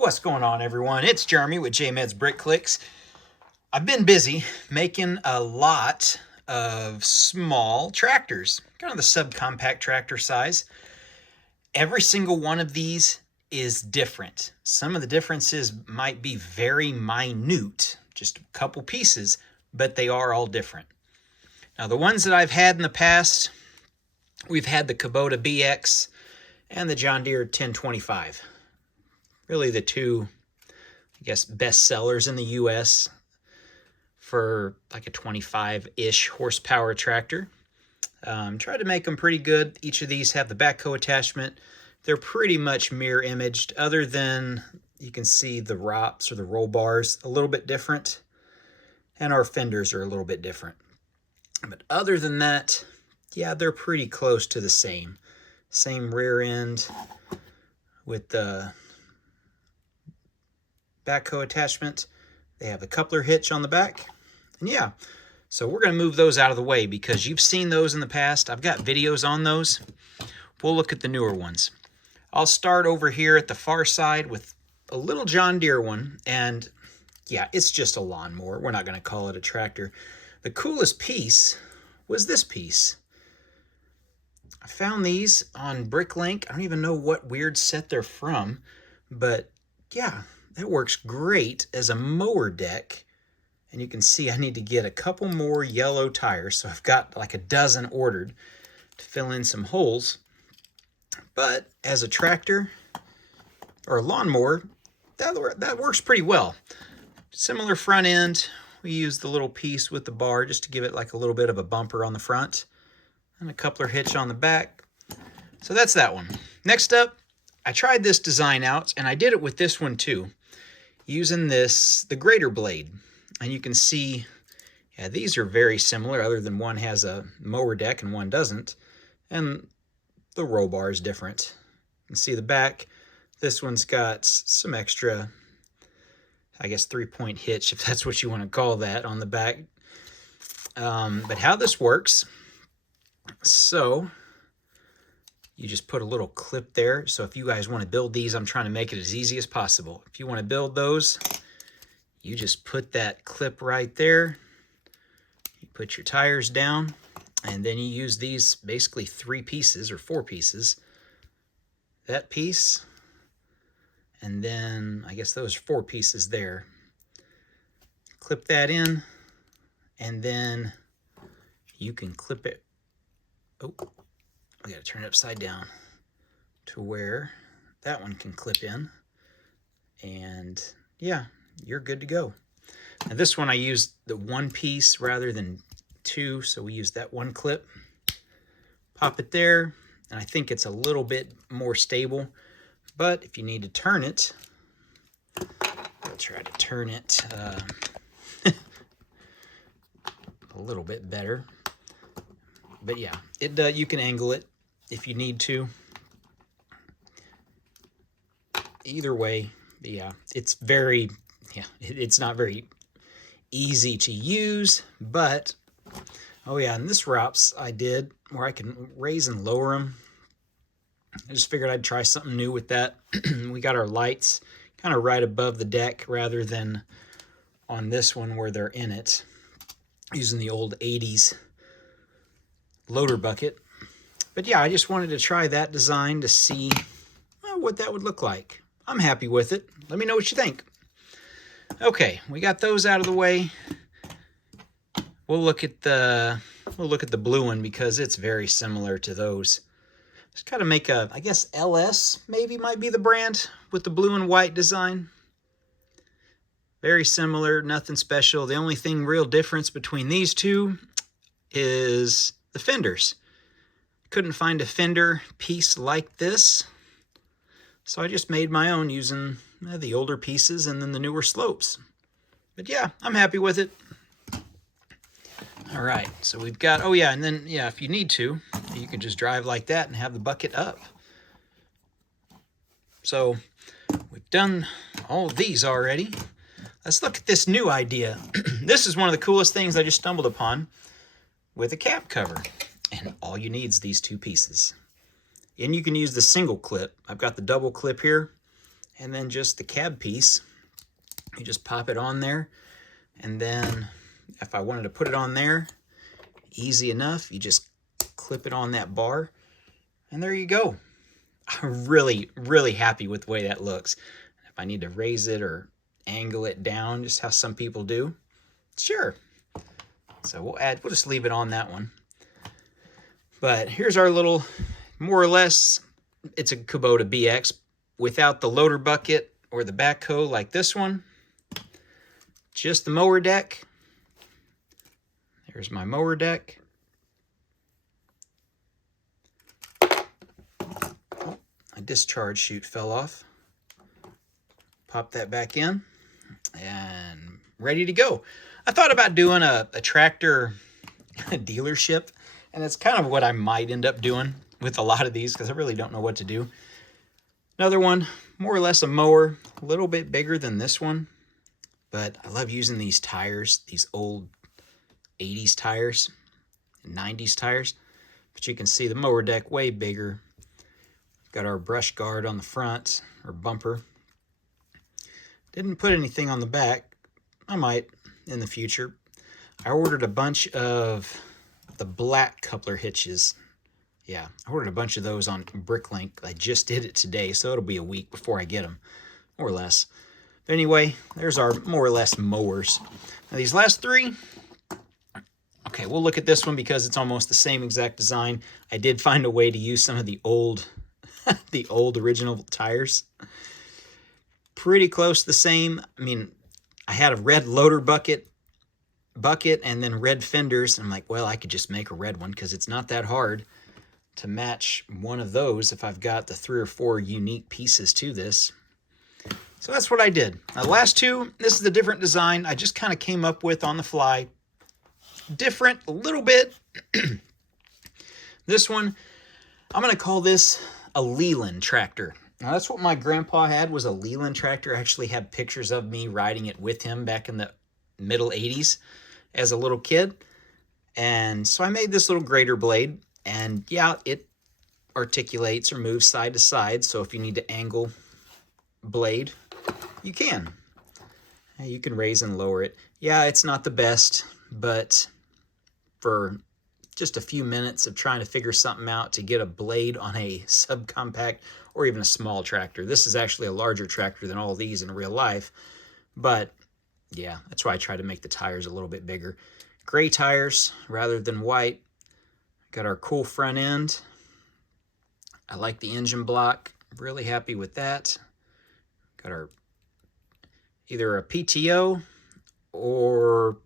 What's going on, everyone? It's Jeremy with JMed's Brick Clicks. I've been busy making a lot of small tractors, kind of the subcompact tractor size. Every single one of these is different. Some of the differences might be very minute, just a couple pieces, but they are all different. Now, the ones that I've had in the past, we've had the Kubota BX and the John Deere 1025. Really the two, I guess, best sellers in the US for like a 25-ish horsepower tractor. Tried to make them pretty good. Each of these have the backhoe attachment. They're pretty much mirror imaged, other than you can see the ROPS or the roll bars a little bit different, and our fenders are a little bit different. But other than that, yeah, they're pretty close to the same. Same rear end with the backhoe attachment. They have a coupler hitch on the back. And yeah, so we're going to move those out of the way because you've seen those in the past. I've got videos on those. We'll look at the newer ones. I'll start over here at the far side with a little John Deere one. And yeah, it's just a lawnmower. We're not going to call it a tractor. The coolest piece was this piece. I found these on Bricklink. I don't even know what weird set they're from, but yeah, that works great as a mower deck. And you can see I need to get a couple more yellow tires, so I've got like a dozen ordered to fill in some holes. But as a tractor or a lawnmower, that works pretty well. Similar front end. We use the little piece with the bar just to give it like a little bit of a bumper on the front and a coupler hitch on the back. So that's that one. Next up, I tried this design out, and I did it with this one too, using the grater blade. And you can see, yeah, these are very similar, other than one has a mower deck and one doesn't. And the roll bar is different. You can see the back. This one's got some extra, I guess, 3-point hitch, if that's what you want to call that, on the back. But how this works, so you just put a little clip there. So if you guys want to build these, I'm trying to make it as easy as possible. If you want to build those, you just put that clip right there. You put your tires down, and then you use these basically 3 pieces or 4 pieces. That piece, and then I guess those 4 pieces there. Clip that in, and then you can clip it. Oh, I gotta turn it upside down to where that one can clip in. And yeah, you're good to go. Now this one I used the 1 piece rather than 2, so we used that 1 clip. Pop it there, and I think it's a little bit more stable, but if you need to turn it, I'll try to turn it a little bit better. But yeah, you can angle it if you need to. Either way, yeah, it's not very easy to use, but oh yeah, and this ROPS I did where I can raise and lower them. I just figured I'd try something new with that. We got our lights kind of right above the deck rather than on this one where they're in it, using the old 80s loader bucket. But yeah, I just wanted to try that design to see what that would look like. I'm happy with it. Let me know what you think. Okay, we got those out of the way. We'll look at the blue one because it's very similar to those. Just gotta make a, I guess LS maybe might be the brand with the blue and white design. Very similar, nothing special. The only thing real difference between these two is the fenders. Couldn't find a fender piece like this, so I just made my own using the older pieces and then the newer slopes. But yeah, I'm happy with it. All right, so we've got, oh yeah, and then yeah, if you need to, you can just drive like that and have the bucket up. So we've done all of these already. Let's look at this new idea. This is one of the coolest things I just stumbled upon with a cap cover. And all you need is these 2 pieces. And you can use the single clip. I've got the double clip here, and then just the cab piece. You just pop it on there, and then if I wanted to put it on there, easy enough. You just clip it on that bar, and there you go. I'm really, really happy with the way that looks. If I need to raise it or angle it down, just how some people do, sure. So we'll just leave it on that one. But here's our little, more or less, it's a Kubota BX without the loader bucket or the backhoe like this one. Just the mower deck. There's my mower deck. Oh, my discharge chute fell off. Pop that back in and ready to go. I thought about doing a tractor dealership, and that's kind of what I might end up doing with a lot of these because I really don't know what to do. Another one, more or less a mower, a little bit bigger than this one, but I love using these tires, these old 80s tires, 90s tires. But you can see the mower deck way bigger. Got our brush guard on the front, or bumper. Didn't put anything on the back. I might in the future. I ordered a bunch of the black coupler hitches. Yeah, I ordered a bunch of those on Bricklink. I just did it today, so it'll be a week before I get them, more or less. But anyway, there's our more or less mowers. Now these last three, okay, we'll look at this one because it's almost the same exact design. I did find a way to use some of the old, the old original tires. Pretty close to the same. I mean, I had a red loader bucket and then red fenders. I'm like, well, I could just make a red one because it's not that hard to match one of those if I've got the 3 or 4 unique pieces to this. So that's what I did. Now, the last two, this is a different design I just kind of came up with on the fly. Different a little bit. This one, I'm going to call this a Leland tractor. Now, that's what my grandpa had, was a Leland tractor. I actually have pictures of me riding it with him back in the middle 80s as a little kid. And so I made this little grater blade. And yeah, it articulates or moves side to side. So if you need to angle blade, you can. You can raise and lower it. Yeah, it's not the best, but for just a few minutes of trying to figure something out to get a blade on a subcompact or even a small tractor. This is actually a larger tractor than all these in real life. But yeah, that's why I try to make the tires a little bit bigger. Gray tires rather than white. Got our cool front end. I like the engine block. Really happy with that. Got our either a PTO or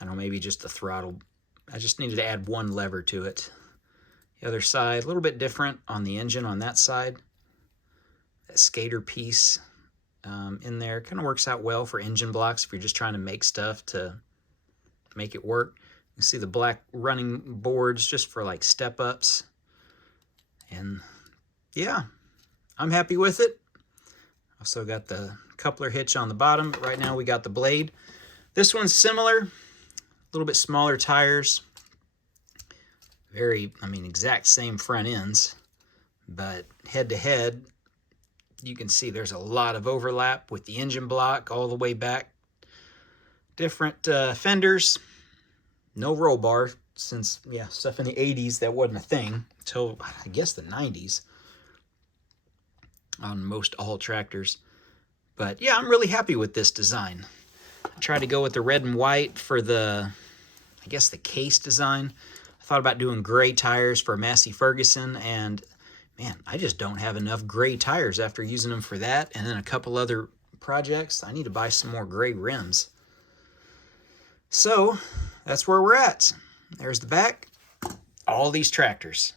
I don't know, maybe just the throttle. I just needed to add one lever to it. The other side, a little bit different on the engine on that side. That skater piece in there kind of works out well for engine blocks if you're just trying to make stuff to make it work. You see the black running boards just for like step ups. And yeah, I'm happy with it. Also got the coupler hitch on the bottom, but right now we got the blade. This one's similar, a little bit smaller tires. Exact same front ends, but head to head, you can see there's a lot of overlap with the engine block all the way back. Different fenders, no roll bar, since, yeah, stuff in the 80s, that wasn't a thing until, I guess, the 90s on most all tractors. But yeah, I'm really happy with this design. I tried to go with the red and white for the, I guess, the case design. I thought about doing gray tires for Massey Ferguson, and man, I just don't have enough gray tires after using them for that and then a couple other projects. I need to buy some more gray rims. So that's where we're at. There's the back. All these tractors.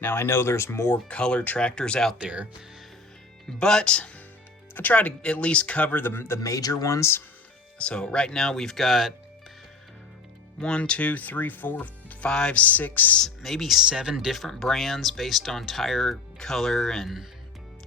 Now, I know there's more color tractors out there, but I try to at least cover the major ones. So right now we've got 1, 2, 3, 4, 5, 6, maybe 7 different brands based on tire color and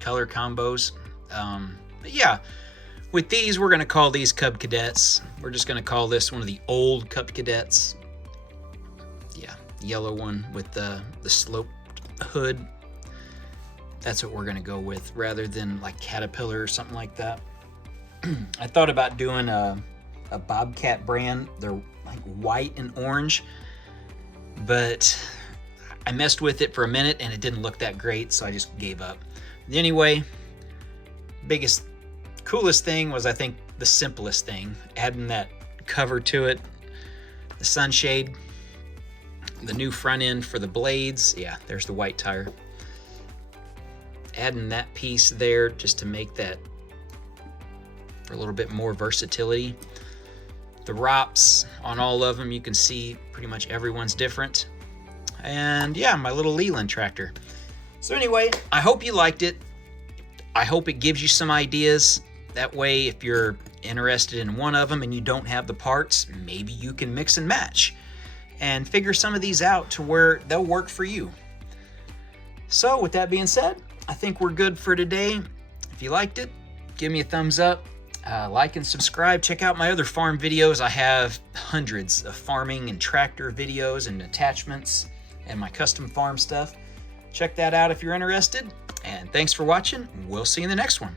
color combos. But yeah, with these, we're going to call these Cub Cadets. We're just going to call this one of the old Cub Cadets. Yeah, yellow one with the sloped hood. That's what we're gonna go with rather than like Caterpillar or something like that. I thought about doing a Bobcat brand. They're like white and orange, but I messed with it for a minute and it didn't look that great, so I just gave up. Anyway, coolest thing was, I think, the simplest thing, adding that cover to it, the sunshade, the new front end for the blades. Yeah, there's the white tire. Adding that piece there just to make that for a little bit more versatility. The ROPS on all of them, you can see pretty much everyone's different. And yeah, my little Leland tractor. So anyway, I hope you liked it. I hope it gives you some ideas. That way, if you're interested in one of them and you don't have the parts, maybe you can mix and match and figure some of these out to where they'll work for you. So with that being said, I think we're good for today. If you liked it, give me a thumbs up, like and subscribe. Check out my other farm videos. I have hundreds of farming and tractor videos and attachments and my custom farm stuff. Check that out if you're interested. And thanks for watching. We'll see you in the next one.